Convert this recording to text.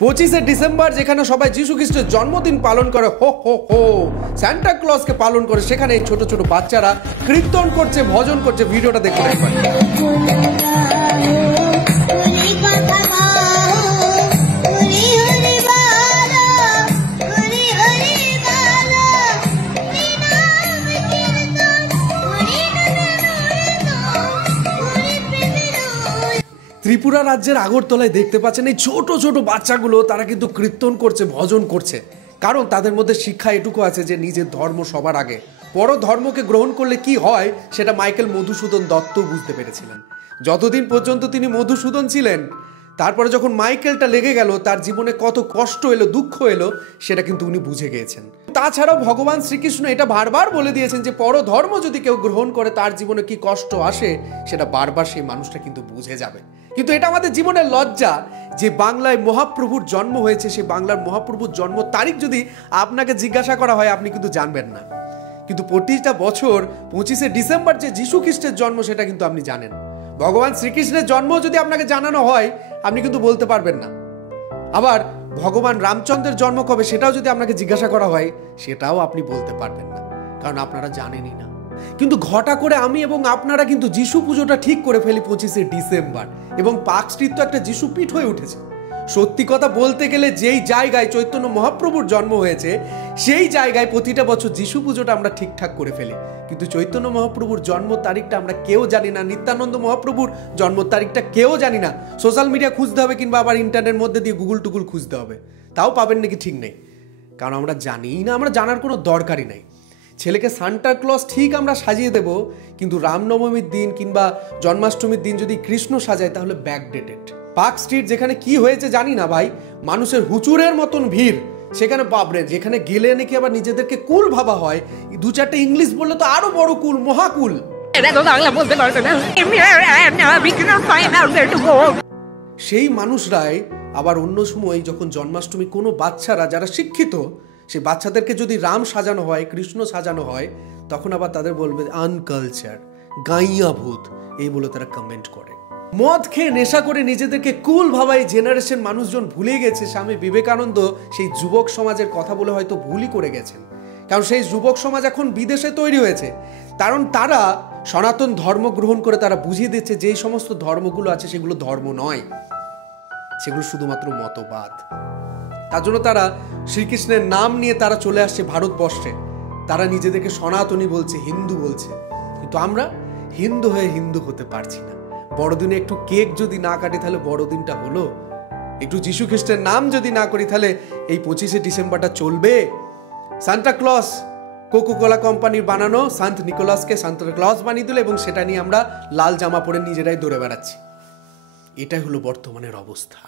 25শে December যেখানে সবাই যিশু খ্রিস্টের জন্মদিন পালন করে হো হো হো সান্টা ক্লজকে পালন করে, সেখানে এই ছোট ছোট বাচ্চারা কীর্তন করছে, ভজন করছে। ভিডিওটা দেখুন একবার। ত্রিপুরা রাজ্যের আগরতলায় দেখতে পাচ্ছেন এই ছোট ছোট বাচ্চাগুলো, তারা কিন্তু কীর্তন করছে, ভজন করছে। কারণ তাদের মধ্যে শিক্ষা এটুকু আছে যে নিজের ধর্ম সবার আগে, পর ধর্মকে গ্রহণ করলে কি হয় সেটা মাইকেল মধুসূদন দত্ত বুঝতে পেরেছিলেন। যতদিন পর্যন্ত তিনি মধুসূদন ছিলেন, তারপরে যখন মাইকেলটা লেগে গেল, তার জীবনে কত কষ্ট এলো, দুঃখ এলো, সেটা কিন্তু উনি বুঝে গিয়েছেন। তাছাড়াও ভগবান শ্রীকৃষ্ণ এটা বারবার বলে দিয়েছেন যে পর ধর্ম যদি কেউ গ্রহণ করে তার জীবনে কি কষ্ট আসে সেটা বারবার সেই মানুষটা কিন্তু বুঝে যাবে। কিন্তু এটা আমাদের জীবনের লজ্জা যে বাংলায় মহাপ্রভুর জন্ম হয়েছে, সেই বাংলার মহাপ্রভুর জন্ম তারিখ যদি আপনাকে জিজ্ঞাসা করা হয় আপনি কিন্তু জানবেন না। কিন্তু প্রতিটা বছর 25শে ডিসেম্বর যে যিশু খ্রিস্টের জন্ম সেটা কিন্তু আপনি জানেন। ভগবান শ্রীকৃষ্ণের জন্ম যদি আপনাকে জানানো হয় আপনি কিন্তু বলতে পারবেন না। আবার ভগবান রামচন্দ্রের জন্ম কবে সেটাও যদি আপনাকে জিজ্ঞাসা করা হয় সেটাও আপনি বলতে পারবেন না, কারণ আপনারা জানেনই না। কিন্তু ঘটা করে আমি এবং আপনারা কিন্তু যিশু পুজোটা ঠিক করে ফেলি 25শে ডিসেম্বর, এবং পার্ক স্ট্রিট তো একটা যিশু পীঠ হয়ে উঠেছে। সত্যি কথা বলতে গেলে যেই জায়গায় চৈতন্য মহাপ্রভুর জন্ম হয়েছে সেই জায়গায় প্রতিটা বছর যিশু পুজোটা আমরা ঠিকঠাক করে ফেলি, কিন্তু চৈতন্য মহাপ্রভুর জন্ম তারিখটা আমরা কেউ জানি না। নিত্যানন্দ মহাপ্রভুর জন্ম তারিখটা কেউ জানি না। সোশ্যাল মিডিয়া খুঁজতে হবে কিংবা আবার ইন্টারনেটের মধ্যে দিয়ে গুগল টুগুল খুঁজতে হবে, তাও পাবেন নাকি ঠিক নেই, কারণ আমরা জানিই না, আমরা জানার কোনো দরকারই নেই। ছেলেকে সান্টা ক্লজ ঠিক আমরা সাজিয়ে দেব, কিন্তু রামনবমীর দিন কিংবা জন্মাষ্টমীর দিন যদি কৃষ্ণ সাজায় তাহলে ব্যাকডেটেড। পার্ক স্ট্রিট যেখানে কি হয়েছে জানি না ভাই, মানুষের হুচুরের মতন ভিড় সেখানে, বাবরে যেখানে গেলে নাকি আবার নিজেদেরকে কুল ভাবা হয়, দু চারটে ইংলিশ বললে তো আরো বড় কুল, মহাকুল। সেই মানুষরাই আবার অন্য সময় যখন জন্মাষ্টমী কোনো বাচ্চারা যারা শিক্ষিত, সেই বাচ্চাদেরকে যদি রাম সাজানো হয়, কৃষ্ণ সাজানো হয়, তখন আবার তাদের বলবে আনকালচার, গাইয়া ভূত, এই বলে তারা কমেন্ট করে। মদ খেয়ে নেশা করে নিজেদেরকে কুল ভাবাই জেনারেশন মানুষজন ভুলে গেছে। স্বামী বিবেকানন্দ সেই যুবক সমাজের কথা বলে হয়তো ভুলই করে গেছেন, কারণ সেই যুবক সমাজ এখন বিদেশে তৈরি হয়েছে। কারণ তারা সনাতন ধর্ম গ্রহণ করে তারা বুঝিয়ে দিচ্ছে যে এই সমস্ত ধর্মগুলো আছে সেগুলো ধর্ম নয়, সেগুলো শুধুমাত্র মতবাদ। তার জন্য তারা শ্রীকৃষ্ণের নাম নিয়ে তারা চলে আসছে ভারতবর্ষে, তারা নিজেদেরকে সনাতনী বলছে, হিন্দু বলছে। কিন্তু আমরা হিন্দু হয়ে হিন্দু হতে পারছি না। বড়দিনে একটু কেক যদি না কাটি তাহলে বড়দিনটা হলো? একটু যিশু খ্রিস্টের নাম যদি না করি তাহলে এই 25শে ডিসেম্বরটা চলবে? সান্টা ক্লজ কোকোকোলা কোম্পানির বানানো সান্ত নিকোলাসকে সান্টা ক্লজ বানিয়ে দিল, এবং সেটা নিয়ে আমরা লাল জামা পরে নিজেরাই দৌড়ে বেড়াচ্ছি। এটাই হলো বর্তমানের অবস্থা।